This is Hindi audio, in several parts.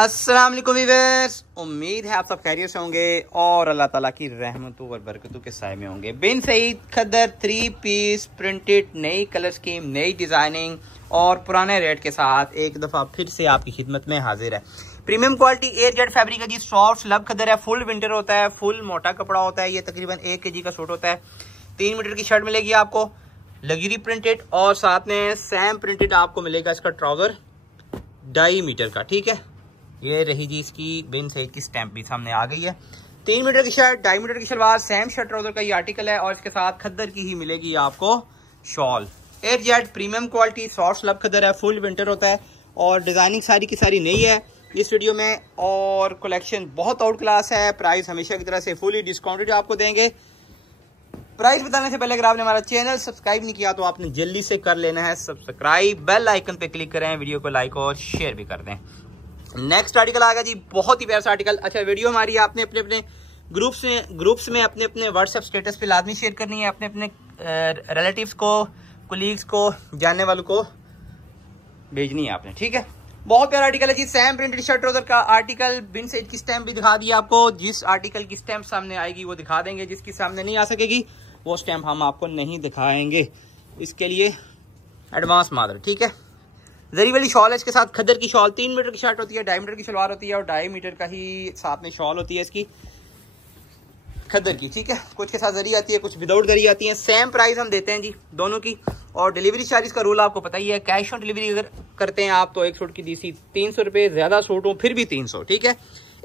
अस्सलाम वालेकुम व्यूअर्स, उम्मीद है आप सब खैरियत से होंगे और अल्लाह ताला की रहमतों और बरकतों के साए में होंगे। बिन सईद खद्दर 3 पीस प्रिंटेड, नई कलर स्कीम, नई डिजाइनिंग और पुराने रेट के साथ एक दफा फिर से आपकी खिदमत में हाजिर है। Premium quality air jet fabric है जी, सॉफ्ट स्लब खद्दर है, फुल विंटर होता है, फुल मोटा कपड़ा होता है। ये तकरीबन 1 kg का सूट होता है। 3 मीटर की शर्ट मिलेगी आपको, लग्जरी प्रिंटेड, और साथ में सैम प्रिंटेड आपको मिलेगा इसका ट्राउजर 2.5 मीटर का। ठीक है, ये रही जी इसकी बिन सईद की स्टैंप भी सामने आ गई है। 3 मीटर की शर्ट, 2.5 मीटर की शलवार, सैम शर्ट ट्राउजर का ये आर्टिकल है और इसके साथ खद्दर की ही मिलेगी आपको shawl. Air jet premium quality soft slub khaddar है, फुल विंटर होता है और डिजाइनिंग सारी की सारी नई है इस वीडियो में और कलेक्शन बहुत आउट क्लास है। प्राइस हमेशा की तरह से फुली डिस्काउंटेड आपको देंगे। प्राइस बताने से पहले अगर आपने हमारा चैनल सब्सक्राइब नहीं किया तो आपने जल्दी से कर लेना है सब्सक्राइब, बेल आइकन पे क्लिक करें, वीडियो को लाइक और शेयर भी कर दें। नेक्स्ट आर्टिकल आ गया जी, बहुत ही प्यारा सा आर्टिकल। अच्छा, वीडियो हमारी आपने अपने अपने ग्रुप्स में अपने अपने व्हाट्सएप स्टेटस पे लाजमी शेयर करनी है, अपने अपने रिलेटिव्स को, कोलीग्स को, जानने वालों को भेजनी है आपने। ठीक है, बहुत प्यारा आर्टिकल है जी, सैम प्रिंटेड शर्ट ट्राउजर का आर्टिकल। बिन सईद की स्टैंप भी दिखा दी आपको। जिस आर्टिकल की स्टैंप सामने आएगी वो दिखा देंगे, जिसकी सामने नहीं आ सकेगी वो स्टैंप हम आपको नहीं दिखाएंगे। इसके लिए एडवांस मादर। ठीक है, जरी वाली शॉल है, इसके साथ खद्दर की शॉल। 3 मीटर की शर्ट होती है, 2.5 मीटर की शलवार होती है और 2.5 मीटर का ही साथ में शॉल होती है इसकी खद्दर की। ठीक है, कुछ के साथ जरी आती है, कुछ विदाउट जरी आती है। सेम प्राइस हम देते हैं जी दोनों की। और डिलीवरी चार्जेस का रूल आपको पता ही है, कैश ऑन डिलीवरी अगर करते हैं आप तो एक सूट की डीसी 300 रुपये, ज्यादा सूट हो फिर भी 300। ठीक है,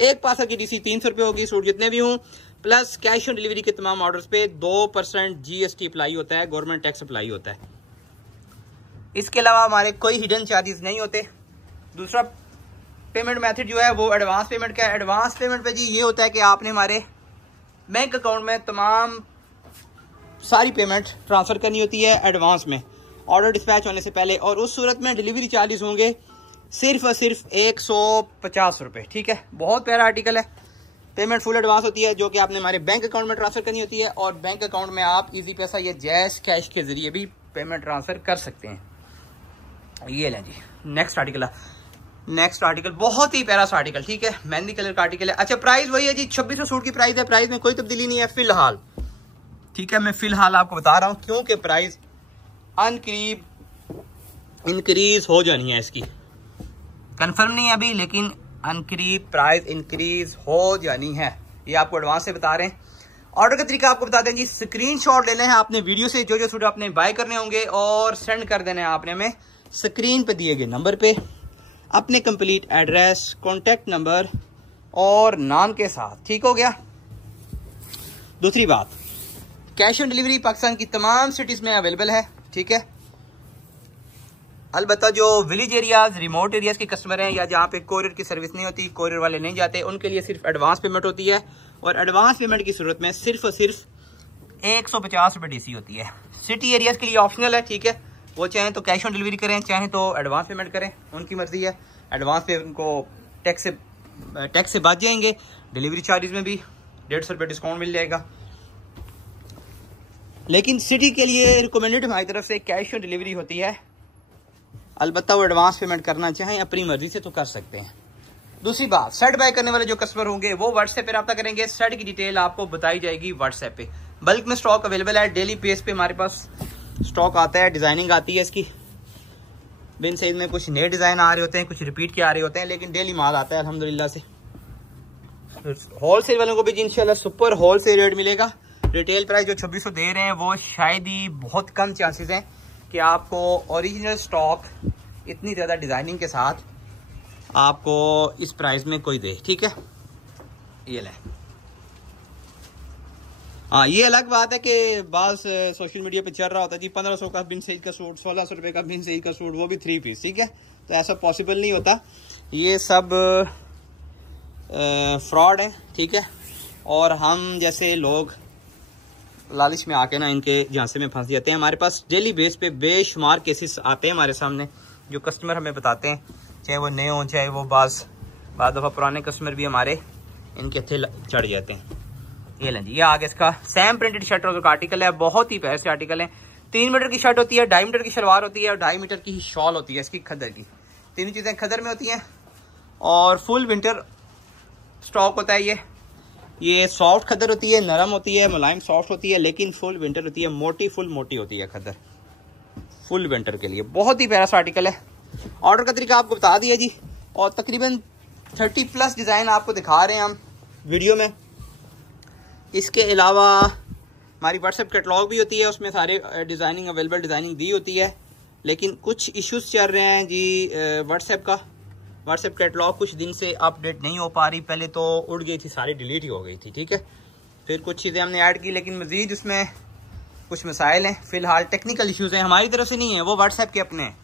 एक पार्सल की डीसी 300 रुपये होगी, सूट जितने भी हों, प्लस कैश ऑन डिलीवरी के तमाम ऑर्डर्स पे 2% GST अप्लाई होता है, गवर्नमेंट टैक्स अप्लाई होता है। इसके अलावा हमारे कोई हिडन चार्जेस नहीं होते। दूसरा पेमेंट मेथड जो है वो एडवांस पेमेंट का है। एडवांस पेमेंट पे जी ये होता है कि आपने हमारे बैंक अकाउंट में तमाम सारी पेमेंट ट्रांसफर करनी होती है एडवांस में, ऑर्डर डिस्पैच होने से पहले, और उस सूरत में डिलीवरी चार्जेस होंगे सिर्फ और सिर्फ 150 रुपये। ठीक है, बहुत प्यारा आर्टिकल है। पेमेंट फुल एडवांस होती है जो कि आपने हमारे बैंक अकाउंट में ट्रांसफर करनी होती है और बैंक अकाउंट में आप इजी पैसा या जैश कैश के जरिए भी पेमेंट ट्रांसफर कर सकते हैं। ये लें जी, नेक्स्ट आर्टिकल बहुत ही प्यारा सा आर्टिकल। ठीक है, मेहंदी कलर का आर्टिकल है। अच्छा, प्राइस वही है जी, 2600 सूट की प्राइस है। प्राइस में कोई तब्दीली नहीं है फिलहाल। ठीक है, मैं फिलहाल आपको बता रहा हूं क्योंकि प्राइस इंक्रीज हो जानी है इसकी, कंफर्म नहीं है अभी, लेकिन प्राइस इंक्रीज हो जानी है, ये आपको एडवांस से बता रहे हैं। ऑर्डर का तरीका आपको बताते हैं जी, स्क्रीनशॉट लेने हैं आपने वीडियो से, जो जो सूट आपने बाय करने होंगे, और सेंड कर देना है आपने हमें स्क्रीन पे दिए गए नंबर पे अपने कंप्लीट एड्रेस, कॉन्टेक्ट नंबर और नाम के साथ। ठीक हो गया। दूसरी बात, कैश ऑन डिलीवरी पाकिस्तान की तमाम सिटीज में अवेलेबल है। ठीक है, अलबत्ता जो विलेज एरियाज, रिमोट एरियाज के कस्टमर हैं या जहाँ पे कोरियर की सर्विस नहीं होती, कोरियर वाले नहीं जाते, उनके लिए सिर्फ एडवांस पेमेंट होती है और एडवांस पेमेंट की सूरत में सिर्फ और सिर्फ 150 रुपये डीसी होती है। सिटी एरियाज के लिए ऑप्शनल है। ठीक है, वो चाहें तो कैश ऑन डिलीवरी करें, चाहें तो एडवांस पेमेंट करें, उनकी मर्जी है। एडवांस पे उनको टैक्स से बच जाएंगे, डिलीवरी चार्जेस में भी 150 रुपये डिस्काउंट मिल जाएगा। लेकिन सिटी के लिए रिकमेंडेड हमारी तरफ से कैश ऑन डिलीवरी होती है। अलबत्ता वो एडवांस पेमेंट करना चाहें अपनी मर्जी से तो कर सकते हैं। दूसरी बात, सेट बाय करने वाले जो कस्टमर होंगे वो व्हाट्सएप पे रब्ता करेंगे। सेट की डिटेल आपको बताई जाएगी व्हाट्सएप पे। बल्क में स्टॉक अवेलेबल है, डेली बेस पे हमारे पास स्टॉक आता है, डिजाइनिंग आती है इसकी। बिन सईद में कुछ नए डिजाइन आ रहे होते हैं, कुछ रिपीट के आ रहे होते हैं, लेकिन डेली माल आता है अल्हम्दुलिल्लाह से। होलसेल वालों को भी इंशाल्लाह सुपर होलसेल रेट मिलेगा। रिटेल प्राइस जो 2600 दे रहे हैं वो शायद ही बहुत कम चांसेस हैं कि आपको ओरिजिनल स्टॉक इतनी ज्यादा डिजाइनिंग के साथ आपको इस प्राइस में कोई दे। ठीक है, ये लें। हाँ, ये अलग बात है कि बास सोशल मीडिया पे चल रहा होता है जी 1500 का बिन सईद का सूट, 1600 रुपये का बिन सईद का सूट, वो भी 3 पीस। ठीक है, तो ऐसा पॉसिबल नहीं होता, ये सब फ्रॉड है। ठीक है, और हम जैसे लोग लालच में आके ना इनके झांसे में फंस जाते हैं। हमारे पास डेली बेस पे बेशुमार केसेस आते हैं हमारे सामने, जो कस्टमर हमें बताते हैं, चाहे वो नए हों चाहे वो बाद दफ़ा पुराने कस्टमर भी हमारे इनके थे चढ़ जाते हैं। ये लें जी, ये आगे इसका सैम प्रिंटेड शर्ट का आर्टिकल है, बहुत ही प्यारे से आर्टिकल है। 3 मीटर की शर्ट होती है, 2.5 मीटर की शलवार होती है और 2.5 मीटर की ही शॉल होती है इसकी खद्दर की। तीनों चीजें खद्दर में होती हैं और फुल विंटर स्टॉक होता है। ये सॉफ्ट खद्दर होती है, नरम होती है, मुलायम सॉफ्ट होती है, लेकिन फुल विंटर होती है, मोटी फुल मोटी होती है खद्दर फुल विंटर के लिए। बहुत ही प्यारा सा आर्टिकल है। ऑर्डर का तरीका आपको बता दिया जी, और तकरीबन 30+ डिज़ाइन आपको दिखा रहे हैं हम वीडियो में। इसके अलावा हमारी व्हाट्सएप कैटलॉग भी होती है, उसमें सारे डिज़ाइनिंग अवेलेबल डिज़ाइनिंग दी होती है, लेकिन कुछ इश्यूज चल रहे हैं जी व्हाट्सएप कैटलॉग कुछ दिन से अपडेट नहीं हो पा रही। पहले तो उड़ गई थी, सारी डिलीट ही हो गई थी, ठीक है। फिर कुछ चीज़ें हमने ऐड की, लेकिन मज़ीद उसमें कुछ मसाइल हैं। फ़िलहाल टेक्निकल इश्यूज़ हैं, हमारी तरफ से नहीं है, वो व्हाट्सएप के अपने हैं।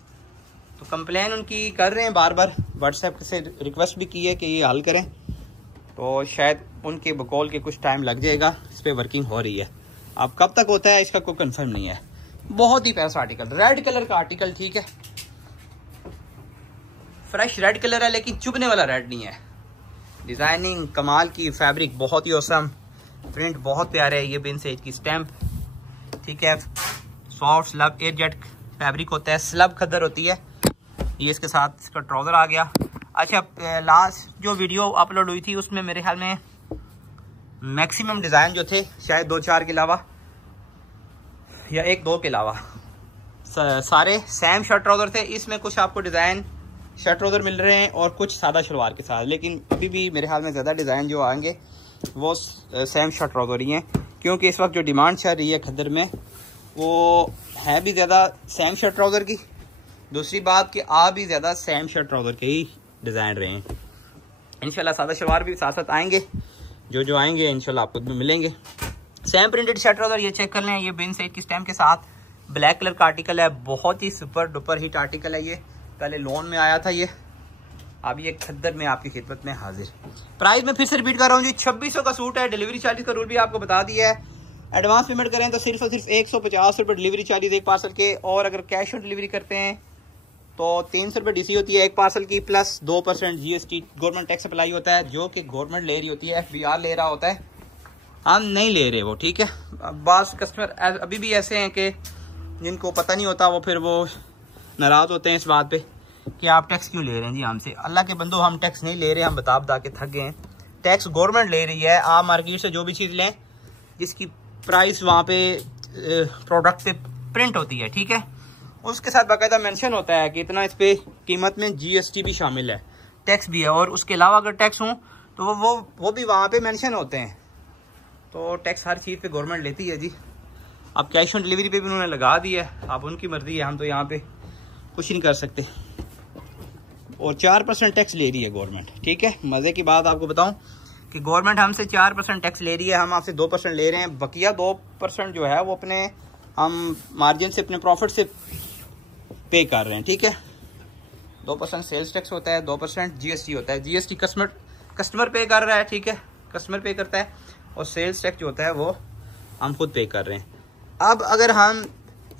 तो कंप्लेन उनकी कर रहे हैं, बार बार व्हाट्सएप से रिक्वेस्ट भी की है कि ये हल करें, तो शायद उनके बकौल के कुछ टाइम लग जाएगा। इस पर वर्किंग हो रही है, अब कब तक होता है इसका कोई कंफर्म नहीं है। बहुत ही प्यारा आर्टिकल, रेड कलर का आर्टिकल, ठीक है। फ्रेश रेड कलर है, लेकिन चुभने वाला रेड नहीं है। डिजाइनिंग कमाल की, फैब्रिक बहुत ही औसम, प्रिंट बहुत प्यारे है। ये बिन सेज की स्टैंप, ठीक है। सॉफ्ट स्लब एयरजेट फैब्रिक होता है, स्लब खद्दर होती है। ये इसके साथ इसका ट्राउजर आ गया। अच्छा, लास्ट जो वीडियो अपलोड हुई थी उसमें मेरे ख्याल में मैक्सिमम डिज़ाइन जो थे, शायद 2-4 के अलावा या 1-2 के अलावा सारे सेम शर्ट ट्राउजर थे। इसमें कुछ आपको डिज़ाइन शर्ट ट्राउजर मिल रहे हैं और कुछ सादा शलवार के साथ, लेकिन अभी भी मेरे ख्याल में ज़्यादा डिज़ाइन जो आएंगे वो सेम शर्ट ट्राउजर ही हैं, क्योंकि इस वक्त जो डिमांड चल रही है खद्दर में वो है भी ज़्यादा सेम शर्ट ट्राउजर की। दूसरी बात कि आप भी ज़्यादा सेम शर्ट ट्राउजर के ही डिज़ाइन रहे हैं। इंशाल्लाह सादा शलवार भी साथ साथ आएंगे, जो आएंगे इंशाल्लाह आपको भी मिलेंगे। सेम प्रिंटेड शर्ट ट्राउजर ये चेक कर लें, ये बिन सेट की स्टैम्प के साथ ब्लैक कलर का आर्टिकल है। बहुत ही सुपर डुपर हिट आर्टिकल है। ये पहले लोन में आया था ये, अब ये खद्दर में आपकी खिदमत में हाजिर। प्राइस में फिर से रिपीट कर रहा हूँ जी, 2600 का सूट है। डिलीवरी चार्जेस का रूल भी आपको बता दिया है। एडवांस पेमेंट करें तो सिर्फ और सिर्फ 150 रुपये डिलीवरी चार्जेस एक पार्सल के, और अगर कैश ऑन डिलीवरी करते हैं तो 300 रुपये डीसी होती है एक पार्सल की, plus 2% GST government tax apply होता है, जो कि गवर्नमेंट ले रही होती है, FBR ले रहा होता है, हम नहीं ले रहे वो, ठीक है। बास कस्टमर अभी भी ऐसे हैं कि जिनको पता नहीं होता, वो फिर वो नाराज़ होते हैं इस बात पे कि आप टैक्स क्यों ले रहे हैं जी हमसे। अल्लाह के बंदो, हम टैक्स नहीं ले रहे, हम बता के थक गए हैं। टैक्स गवर्नमेंट ले रही है। आप मार्केट से जो भी चीज़ लें जिसकी प्राइस वहाँ पे प्रोडक्ट पे प्रिंट होती है, ठीक है, उसके साथ बाकायदा मेंशन होता है कि इतना इस पे कीमत में जीएसटी भी शामिल है, टैक्स भी है, और उसके अलावा अगर टैक्स हो तो वो भी वहाँ पे मेंशन होते हैं। तो टैक्स हर चीज़ पे गवर्नमेंट लेती है जी। अब कैश ऑन डिलीवरी पे भी उन्होंने लगा दी है, अब उनकी मर्जी है, हम तो यहाँ पे कुछ नहीं कर सकते। और 4% टैक्स ले रही है गवर्नमेंट, ठीक है। मज़े की बात आपको बताऊं कि गवर्नमेंट हमसे 4% टैक्स ले रही है, हम आपसे 2% ले रहे हैं। बकिया 2% जो है वो अपने हम मार्जिन से, अपने प्रॉफिट से पे कर रहे हैं, ठीक है। 2% सेल्स टैक्स होता है, 2% जीएसटी होता है। जीएसटी कस्टमर पे कर रहा है, ठीक है, कस्टमर पे करता है, और सेल्स टैक्स जो होता है वो हम खुद पे कर रहे हैं। अब अगर हम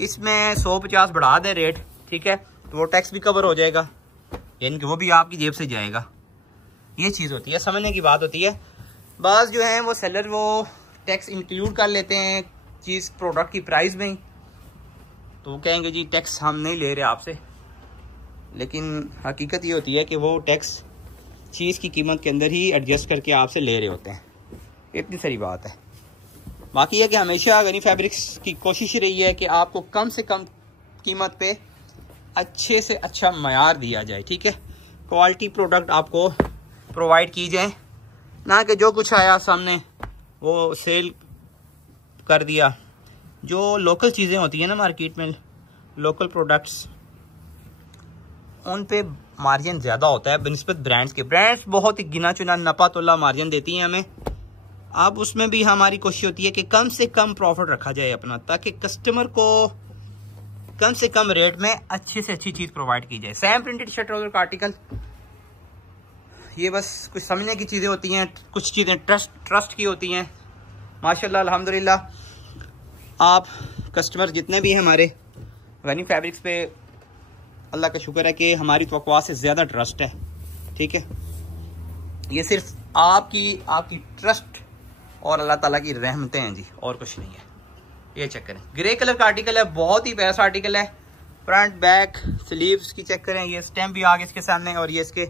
इसमें 150 बढ़ा दें रेट, ठीक है, तो वो टैक्स भी कवर हो जाएगा, यानी कि वो भी आपकी जेब से जाएगा। ये चीज़ होती है, समझने की बात होती है। बस जो है वो सेलर वो टैक्स इंक्लूड कर लेते हैं चीज़ प्रोडक्ट की प्राइस में ही, तो वो कहेंगे जी टैक्स हम नहीं ले रहे आपसे, लेकिन हकीकत ये होती है कि वो टैक्स चीज़ की कीमत के अंदर ही एडजस्ट करके आपसे ले रहे होते हैं। इतनी सारी बात है। बाकी है कि हमेशा गनी फैब्रिक्स की कोशिश रही है कि आपको कम से कम कीमत पे अच्छे से अच्छा मयार दिया जाए, ठीक है, क्वालिटी प्रोडक्ट आपको प्रोवाइड की जाए, ना कि जो कुछ आया सामने वो सेल कर दिया। जो लोकल चीज़ें होती हैं ना मार्केट में, लोकल प्रोडक्ट्स, उन पे मार्जिन ज़्यादा होता है बनिस्बत ब्रांड्स के। ब्रांड्स बहुत ही गिना चुना नपा तोला मार्जिन देती हैं हमें। अब उसमें भी हमारी कोशिश होती है कि कम से कम प्रॉफिट रखा जाए अपना, ताकि कस्टमर को कम से कम रेट में अच्छे से अच्छी चीज़ प्रोवाइड की जाए। सेम प्रिंटेड शर्ट ट्राउजर का आर्टिकल, ये बस कुछ समझने की चीज़ें होती हैं, कुछ चीज़ें ट्रस्ट की होती हैं। माशाल्लाह अल्हम्दुलिल्लाह, आप कस्टमर जितने भी हैं हमारे गनी फैब्रिक्स पे, अल्लाह का शुक्र है कि हमारी तवक्कुआ से ज़्यादा ट्रस्ट है, ठीक है। ये सिर्फ आपकी ट्रस्ट और अल्लाह ताला की रहमतें हैं जी, और कुछ नहीं है। ये चेक करें, ग्रे कलर का आर्टिकल है, बहुत ही पैसा आर्टिकल है। फ्रंट बैक स्लीव्स की चेक करें, ये स्टैम्प भी आ गया इसके सामने, और ये इसके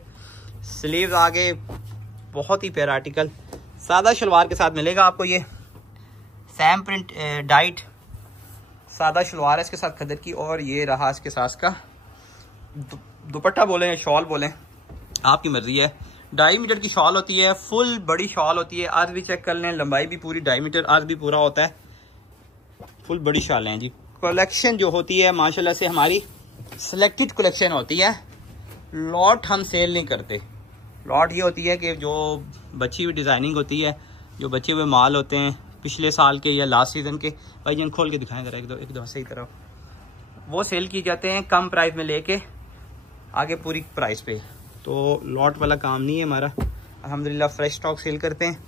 स्लीव्स आगे, बहुत ही प्यारा आर्टिकल, सादा शलवार के साथ मिलेगा आपको। ये सैम प्रिंट डाइट सादा शलवार है इसके साथ खदर की, और ये रहा इसके साथ का दुपट्टा बोले शॉल बोले, आपकी मर्जी है। 2.5 मीटर की शॉल होती है, फुल बड़ी शॉल होती है। आज भी चेक कर लें, लंबाई भी पूरी 2.5 मीटर आज भी पूरा होता है, फुल बड़ी शॉल है जी। कलेक्शन जो होती है माशाल्लाह से हमारी सिलेक्टेड कलेक्शन होती है, लॉट हम सेल नहीं करते। लॉट ये होती है कि जो बची हुई डिज़ाइनिंग होती है, जो बचे हुए माल होते हैं पिछले साल के या लास्ट सीज़न के, भाई जन खोल के दिखाएं जरा एक दो सही तरह, वो सेल किए जाते हैं कम प्राइस में लेके आगे पूरी प्राइस पे। तो लॉट वाला काम नहीं है हमारा, अल्हम्दुलिल्लाह फ्रेश स्टॉक सेल करते हैं,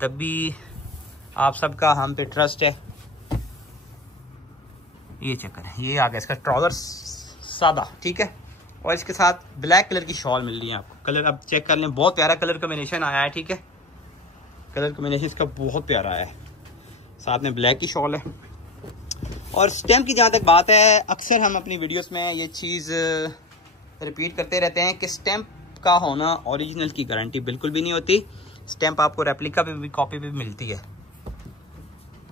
तब भी आप सबका हम पे ट्रस्ट है। ये चक्कर है, ये आ गया इसका ट्राउजर सादा, ठीक है, और इसके साथ ब्लैक कलर की शॉल मिल रही है आपको। कलर आप चेक कर लें, बहुत प्यारा कलर कॉम्बिनेशन आया है, ठीक है, कलर कॉम्बिनेशन इसका बहुत प्यारा है, साथ में ब्लैक की शॉल है। और स्टैम्प की जहाँ तक बात है, अक्सर हम अपनी वीडियोस में ये चीज़ रिपीट करते रहते हैं कि स्टैम्प का होना ओरिजिनल की गारंटी बिल्कुल भी नहीं होती। स्टैम्प आपको रेप्लिका पे भी, कॉपी पे भी मिलती है।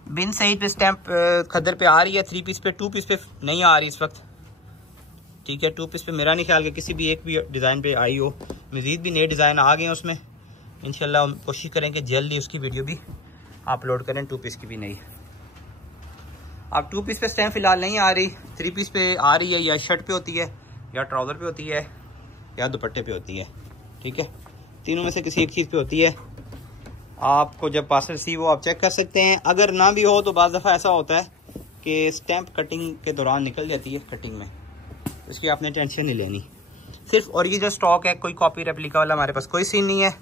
बिन सईद पे स्टैम्प खदर पे आ रही है, 3 पीस पे, 2 पीस पे नहीं आ रही इस वक्त, ठीक है। 2 पीस पे मेरा नहीं ख्याल कि किसी भी एक भी डिज़ाइन पे आई हो, मज़ीद भी नए डिज़ाइन आ गए हैं उसमें। इंशाल्लाह कोशिश करें कि जल्दी उसकी वीडियो भी अपलोड करें, 2 पीस की भी नहीं। अब 2 पीस पे स्टैम्प फिलहाल नहीं आ रही, 3 पीस पे आ रही है, या शर्ट पे होती है, या ट्राउज़र पे होती है, या दुपट्टे पे होती है, ठीक है, तीनों में से किसी एक चीज़ पे होती है। आपको जब पार्सल सी वो आप चेक कर सकते हैं। अगर ना भी हो तो बाज़ दफ़ा ऐसा होता है कि स्टैम्प कटिंग के दौरान निकल जाती है कटिंग में, इसकी आपने टेंशन नहीं लेनी। सिर्फ ओरिजिनल स्टॉक है, कोई कॉपी रेप्लिका वाला हमारे पास कोई सीन नहीं है।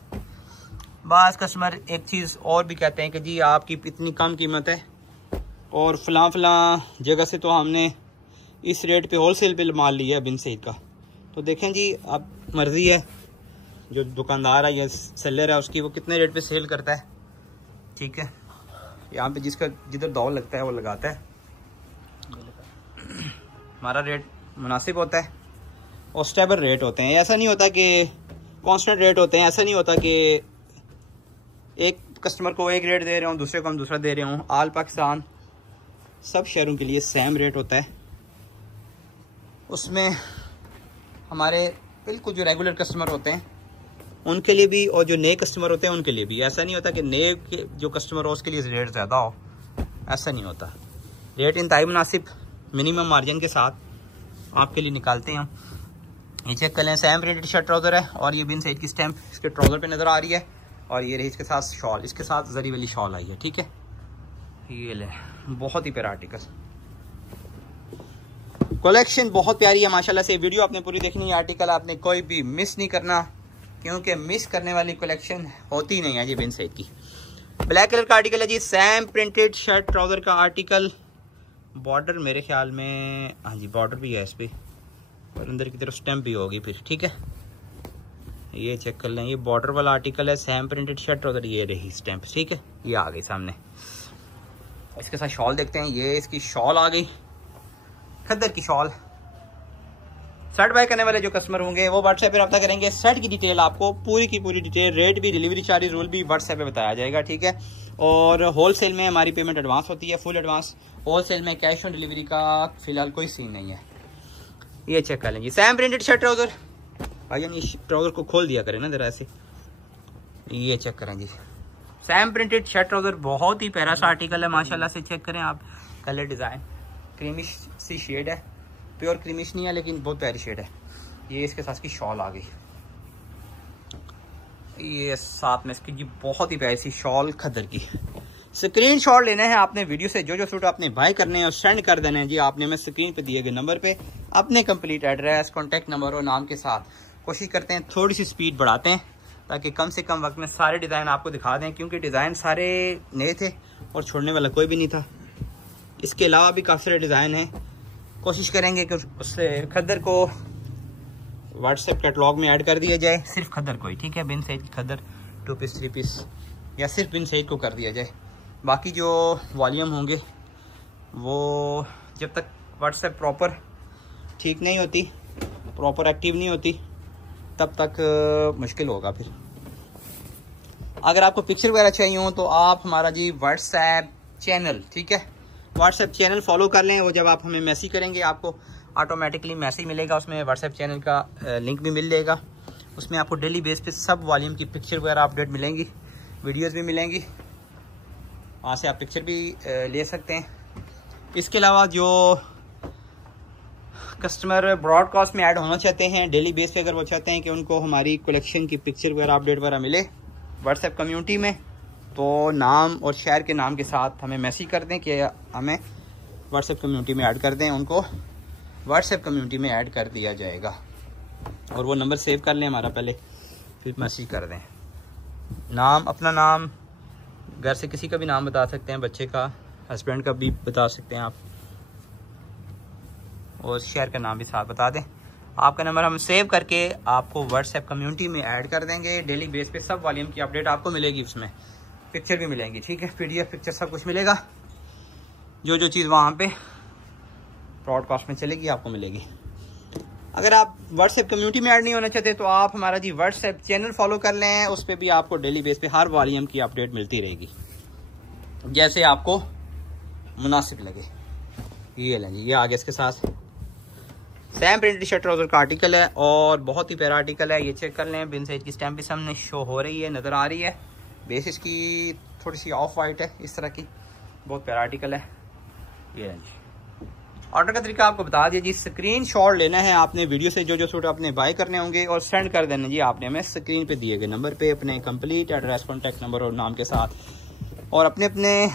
बाज़ कस्टमर एक चीज़ और भी कहते हैं कि जी आपकी इतनी कम कीमत है और फलां जगह से तो हमने इस रेट पे होलसेल पे माल लिया है बिन सईद का। तो देखें जी, अब मर्ज़ी है जो दुकानदार है या सेलर है उसकी, वो कितने रेट पे सेल करता है, ठीक है। यहाँ पे जिसका जिधर दौर लगता है वो लगाता है, हमारा रेट मुनासिब होता है और स्टेबल रेट होते हैं। ऐसा नहीं होता कि कांस्टेंट रेट होते हैं, ऐसा नहीं होता कि एक कस्टमर को एक रेट दे रहे हूँ, दूसरे को हम दूसरा दे रहे हूँ। आल पाकिस्तान सब शहरों के लिए सेम रेट होता है। उसमें हमारे बिल्कुल जो रेगुलर कस्टमर होते हैं उनके लिए भी, और जो नए कस्टमर होते हैं उनके लिए भी। ऐसा नहीं होता कि नए जो कस्टमर हो उसके लिए रेट ज़्यादा हो, ऐसा नहीं होता। रेट इंतहाई मुनासिब मिनिमम मार्जिन के साथ आपके लिए निकालते हैं हम। ये चेक कर लें, सैम प्रिंटेड शर्ट ट्राउज़र है, और ये बिन सईद की स्टैम्प इसके ट्राउज़र पे नज़र आ रही है, और ये रही इसके साथ शॉल, इसके साथ जरी वाली शॉल आई है, ठीक है। ये ले, बहुत ही प्यारा आर्टिकल, कलेक्शन बहुत प्यारी है माशाल्लाह से। वीडियो आपने पूरी देखनी है, आर्टिकल आपने कोई भी मिस नहीं करना, क्योंकि मिस करने वाली कलेक्शन होती नहीं है जी बिन सईद की। ब्लैक कलर का आर्टिकल है जी, सैम प्रिंटेड शर्ट ट्राउज़र का आर्टिकल। बॉर्डर मेरे ख्याल में, हाँ जी बॉर्डर भी है इस पर, और अंदर की तरफ स्टैम्प भी होगी फिर, ठीक है। ये चेक कर लें, ये बॉर्डर वाला आर्टिकल है, सैम प्रिंटेड शर्ट ट्राउज़र, ये रही स्टैम्प, ठीक है, ये आ गई सामने। इसके साथ शॉल देखते हैं, ये इसकी शॉल आ गई, खद्दर की शॉल। शर्ट बाय करने वाले जो कस्टमर होंगे वो व्हाट्सएप पे रब्ता करेंगे। शर्ट की डिटेल आपको पूरी की पूरी डिटेल, रेट भी, डिलीवरी चार्जेस, रूल भी व्हाट्सएप पे बताया जाएगा, ठीक है। और होलसेल में हमारी पेमेंट एडवांस होती है, फुल एडवांस। होलसेल में कैश ऑन डिलीवरी का फिलहाल कोई सीन नहीं है। ये चेक कर लें जी, सैम प्रिंटेड शर्ट ट्राउज़र। भाई ये ट्राउज़र को खोल दिया करें ना जरा ऐसे। ये चेक करें जी, सैम प्रिंटेड शर्ट ट्राउज़र, बहुत ही प्यारा सा आर्टिकल है माशाल्लाह से। चेक करें आप, कलर डिज़ाइन क्रीमिश सी शेड है, प्योर क्रीमिश नहीं है लेकिन बहुत प्यारी शेड है। ये इसके साथ की शॉल आ गई, ये साथ में इसकी जी बहुत ही प्यारी सी शॉल खद्दर की। स्क्रीन शॉट लेने हैं आपने वीडियो से, जो जो सूट आपने बाय करने हैं और सेंड कर देने हैं जी आपने। मैं स्क्रीन पे दिए गए नंबर पे अपने कंप्लीट एड्रेस, कॉन्टैक्ट नंबर और नाम के साथ। कोशिश करते हैं थोड़ी सी स्पीड बढ़ाते हैं ताकि कम से कम वक्त में सारे डिज़ाइन आपको दिखा दें, क्योंकि डिज़ाइन सारे नए थे और छोड़ने वाला कोई भी नहीं था। इसके अलावा भी काफ़ी सारे डिज़ाइन हैं, कोशिश करेंगे कि उससे खद्दर को व्हाट्सएप कैटलॉग में ऐड कर दिया जाए, सिर्फ खद्दर को ही, ठीक है। बिन सईद की खद्दर 2 पीस 3 पीस या सिर्फ बिन सईद को कर दिया जाए। बाकी जो वॉल्यूम होंगे वो जब तक व्हाट्सएप प्रॉपर ठीक नहीं होती, प्रॉपर एक्टिव नहीं होती, तब तक मुश्किल होगा फिर। अगर आपको पिक्चर वगैरह चाहिए हो तो आप हमारा जी व्हाट्सएप चैनल, ठीक है, व्हाट्सएप चैनल फॉलो कर लें। वो जब आप हमें मैसेज करेंगे आपको ऑटोमेटिकली मैसेज मिलेगा, उसमें व्हाट्सएप चैनल का लिंक भी मिल जाएगा। उसमें आपको डेली बेस पे सब वॉल्यूम की पिक्चर वगैरह अपडेट मिलेंगी, वीडियोस भी मिलेंगी, वहाँ से आप पिक्चर भी ले सकते हैं। इसके अलावा जो कस्टमर ब्रॉडकास्ट में ऐड होना चाहते हैं डेली बेस पे, अगर वो चाहते हैं कि उनको हमारी कलेक्शन की पिक्चर वगैरह अपडेट वगैरह मिले व्हाट्सएप कम्युनिटी में, तो नाम और शहर के नाम के साथ हमें मैसेज कर दें कि हमें व्हाट्सएप कम्युनिटी में ऐड कर दें। उनको व्हाट्सएप कम्युनिटी में ऐड कर दिया जाएगा। और वो नंबर सेव कर लें हमारा पहले, फिर मैसेज कर दें। नाम, अपना नाम, घर से किसी का भी नाम बता सकते हैं, बच्चे का, हस्बैंड का भी बता सकते हैं आप, और शहर का नाम भी साथ बता दें। आपका नंबर हम सेव करके आपको व्हाट्सएप कम्युनिटी में ऐड कर देंगे। डेली बेस पे सब वॉल्यूम की अपडेट आपको मिलेगी, उसमें पिक्चर भी मिलेंगी, ठीक है, PDF पिक्चर सब कुछ मिलेगा। जो चीज़ वहाँ पे ब्रॉडकास्ट में चलेगी आपको मिलेगी। अगर आप व्हाट्सएप कम्युनिटी में ऐड नहीं होना चाहते तो आप हमारा जी व्हाट्सएप चैनल फॉलो कर लें, उस पर भी आपको डेली बेस पे हर वॉल्यूम की अपडेट मिलती रहेगी जैसे आपको मुनासिब लगे। ये लें जी, ये आगे इसके साथ Sam print T shirt trouser का आर्टिकल है और बहुत ही प्यारा आर्टिकल है। ये चेक कर लें, बिन सईद की स्टैम्प भी सामने शो हो रही है, नज़र आ रही है। बेस इसकी थोड़ी सी ऑफ वाइट है इस तरह की, बहुत प्यारा आर्टिकल है। ये जी ऑर्डर का तरीका आपको बता दिया जी। स्क्रीनशॉट लेना है आपने वीडियो से, जो सूट आपने बाय करने होंगे, और सेंड कर देना जी आपने हमें स्क्रीन पे दिए गए नंबर पे अपने कंप्लीट एड्रेस, कॉन्टैक्ट नंबर और नाम के साथ। और अपने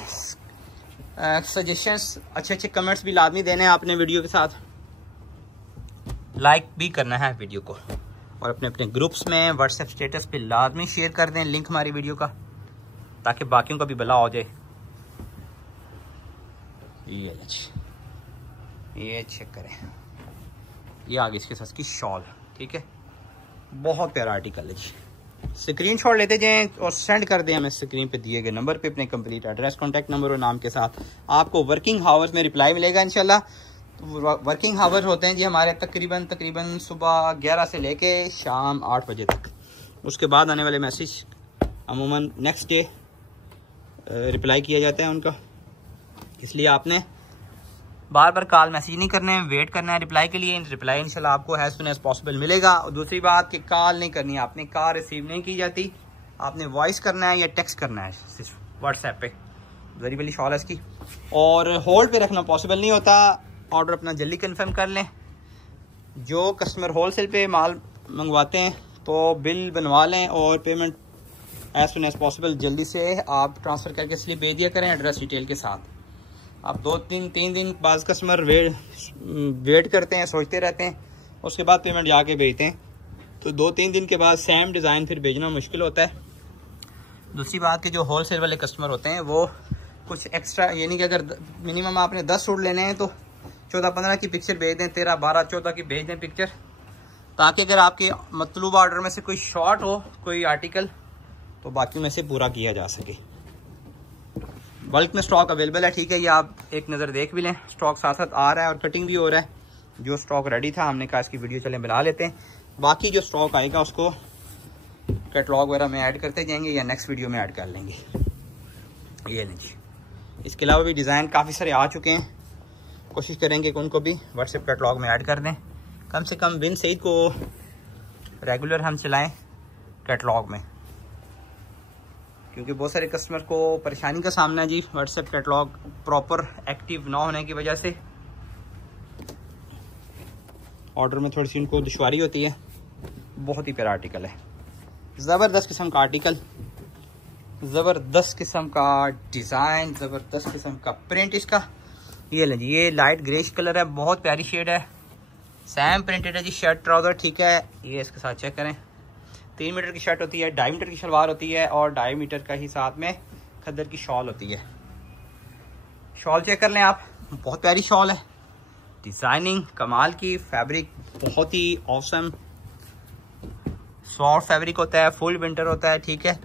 सजेशंस, अच्छे कमेंट्स भी लाजमी देने हैं आपने वीडियो के साथ। लाइक भी करना है वीडियो को, और अपने ग्रुप्स में व्हाट्सएप स्टेटस पे लाजमी शेयर कर दें लिंक हमारी वीडियो का, ताकि बाकियों का भी भला हो जाए। ये चेक करें, ये आगे इसके साथ की शॉल, ठीक है, बहुत प्यारा आर्टिकल है जी। स्क्रीनशॉट लेते जाएं और सेंड कर दें हमें स्क्रीन पे दिए गए नंबर पे अपने कंप्लीट एड्रेस, कॉन्टैक्ट नंबर और नाम के साथ। आपको वर्किंग आवर्स में रिप्लाई मिलेगा इंशाल्लाह। वर्किंग आवर्स होते हैं जी हमारे तकरीबन सुबह 11 से लेके शाम 8 बजे तक। उसके बाद आने वाले मैसेज अमूमन नेक्स्ट डे रिप्लाई किया जाता है उनका, इसलिए आपने बार बार कॉल मैसेज नहीं करने हैं, वेट करना है रिप्लाई के लिए। रिप्लाई इंशाल्लाह आपको एज सुन एज पॉसिबल मिलेगा। और दूसरी बात कि कॉल नहीं करनी है आपने, कॉल रिसीव नहीं की जाती, आपने वॉइस करना है या टेक्स्ट करना है सिर्फ व्हाट्सएप पे। वेरी बड़ी शॉल है इसकी, और होल्ड पे रखना पॉसिबल नहीं होता। ऑर्डर अपना जल्दी कंफर्म कर लें। जो कस्टमर होलसेल पे माल मंगवाते हैं तो बिल बनवा लें और payment as soon as possible जल्दी से आप ट्रांसफ़र करके स्लिप भेज दिया करें एड्रेस डिटेल के साथ। आप 2-3 दिन बाद कस्टमर वेट करते हैं, सोचते रहते हैं, उसके बाद पेमेंट जाके भेजते हैं, तो 2-3 दिन के बाद सेम डिज़ाइन फिर भेजना मुश्किल होता है। दूसरी बात कि जो होलसेल वाले कस्टमर होते हैं वो कुछ एक्स्ट्रा, यानी कि अगर मिनिमम आपने 10 सूट लेने हैं तो 14-15 की पिक्चर भेज दें, 13-12-14 की भेज दें पिक्चर, ताकि अगर आपके मतलूब ऑर्डर में से कोई शॉर्ट हो कोई आर्टिकल तो बाकी में से पूरा किया जा सके। बल्क में स्टॉक अवेलेबल है, ठीक है, ये आप एक नज़र देख भी लें। स्टॉक साथ साथ आ रहा है और कटिंग भी हो रहा है। जो स्टॉक रेडी था हमने कहा इसकी वीडियो चलें बना लेते हैं, बाकी जो स्टॉक आएगा उसको कैटलॉग वगैरह में ऐड करते जाएंगे या नेक्स्ट वीडियो में ऐड कर लेंगे। ये नहीं जी, इसके अलावा भी डिज़ाइन काफ़ी सारे आ चुके हैं, कोशिश करेंगे कि उनको भी व्हाट्सएप कैटलॉग में ऐड कर दें। कम से कम बिन सईद को रेगुलर हम चलाएं कैटलॉग में, क्योंकि बहुत सारे कस्टमर को परेशानी का सामना है जी व्हाट्सएप कैटलॉग प्रॉपर एक्टिव ना होने की वजह से। ऑर्डर में थोड़ी सी उनको दुश्वारी होती है। बहुत ही प्यारा आर्टिकल है, ज़बरदस्त किस्म का आर्टिकल, ज़बरदस्त किस्म का डिज़ाइन, ज़बरदस्त किस्म का प्रिंट इसका। ये लें जी, ये लाइट ग्रेश कलर है, बहुत प्यारी शेड है, सैम प्रिंटेड है जी शर्ट ट्राउज़र, ठीक है। ये इसके साथ चेक करें, 3 मीटर की शर्ट होती है, 2.5 मीटर की शलवार होती है और 2.5 मीटर का ही साथ में खद्दर की शॉल होती है। शॉल चेक कर लें आप, बहुत प्यारी शॉल है, डिज़ाइनिंग कमाल की, फैब्रिक बहुत ही ऑसम सॉफ्ट फैब्रिक होता है, फुल विंटर होता है, ठीक है,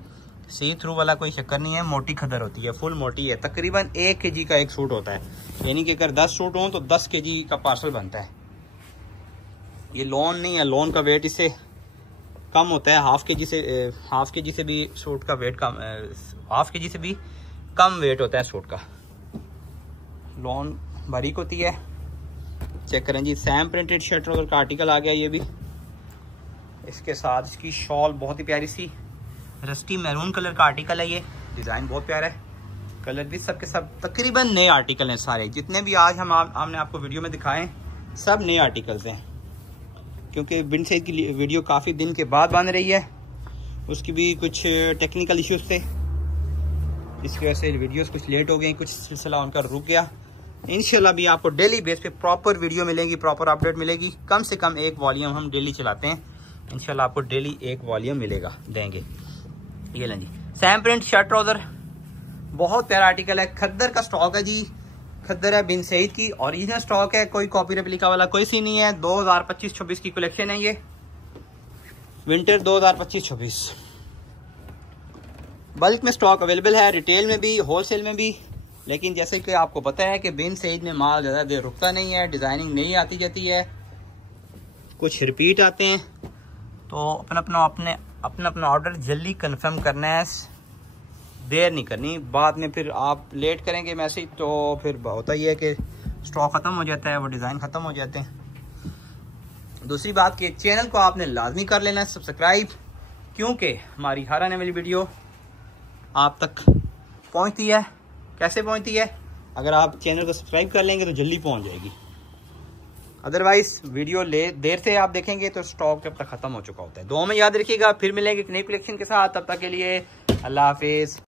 सी थ्रू वाला कोई चक्कर नहीं है, मोटी खद्दर होती है, फुल मोटी है। तकरीबन 1 kg का एक सूट होता है, यानी कि अगर 10 सूट हों तो 10 kg का पार्सल बनता है। ये लोन नहीं है, लोन का वेट इससे कम होता है, हाफ के जी से भी सूट का वेट कम, हाफ के जी से भी कम वेट होता है सूट का। लॉन बारीक होती है। चेक करें जी, सैम प्रिंटेड शर्ट ट्राउजर का आर्टिकल आ गया ये भी। इसके साथ इसकी शॉल बहुत ही प्यारी सी रस्टी मैरून कलर का आर्टिकल है। ये डिज़ाइन बहुत प्यारा है, कलर भी सब के सब तकरीबन नए आर्टिकल हैं। सारे जितने भी आज हमने आपको वीडियो में दिखाएं सब नए आर्टिकल्स हैं, क्योंकि बिन सईद की वीडियो काफ़ी दिन के बाद बन रही है। उसकी भी कुछ टेक्निकल इश्यूज थे, इसकी वजह से वीडियोस कुछ लेट हो गई, कुछ सिलसिला उनका रुक गया। इंशाल्लाह भी आपको डेली बेस पे प्रॉपर वीडियो मिलेगी, प्रॉपर अपडेट मिलेगी। कम से कम एक वॉल्यूम हम डेली चलाते हैं, इंशाल्लाह आपको डेली एक वॉल्यूम मिलेगा, देंगे। ये लें जी, सैम प्रिंट शर्ट ट्राउजर, बहुत प्यारा आर्टिकल है। खद्दर का स्टॉक है जी, खद्दर है बिन सईद की, ओरिजिनल स्टॉक है, कोई कॉपी रेप्लिका वाला कोई सी नहीं है। 2025-26 की कलेक्शन है ये, विंटर 2025-26। बल्क में स्टॉक अवेलेबल है, रिटेल में भी, होलसेल में भी। लेकिन जैसे कि आपको पता है कि बिन सईद में माल ज़्यादा देर रुकता नहीं है, डिज़ाइनिंग नहीं आती जाती है, कुछ रिपीट आते हैं। तो अपना ऑर्डर जल्दी कंफर्म करना है, देर नहीं करनी। बाद में फिर आप लेट करेंगे मैसेज तो फिर होता ही है कि स्टॉक ख़त्म हो जाता है, वो डिज़ाइन ख़त्म हो जाते हैं। दूसरी बात कि चैनल को आपने लाजमी कर लेना है सब्सक्राइब, क्योंकि हमारी हर आने वाली वीडियो आप तक पहुंचती है। कैसे पहुंचती है? अगर आप चैनल को सब्सक्राइब कर लेंगे तो जल्दी पहुंच जाएगी। अदरवाइज वीडियो देर से आप देखेंगे तो स्टॉक जब तक खत्म हो चुका होता है। दुआ में याद रखिएगा, फिर मिलेंगे एक नई कलेक्शन के साथ। तब तक के लिए अल्लाह हाफिज।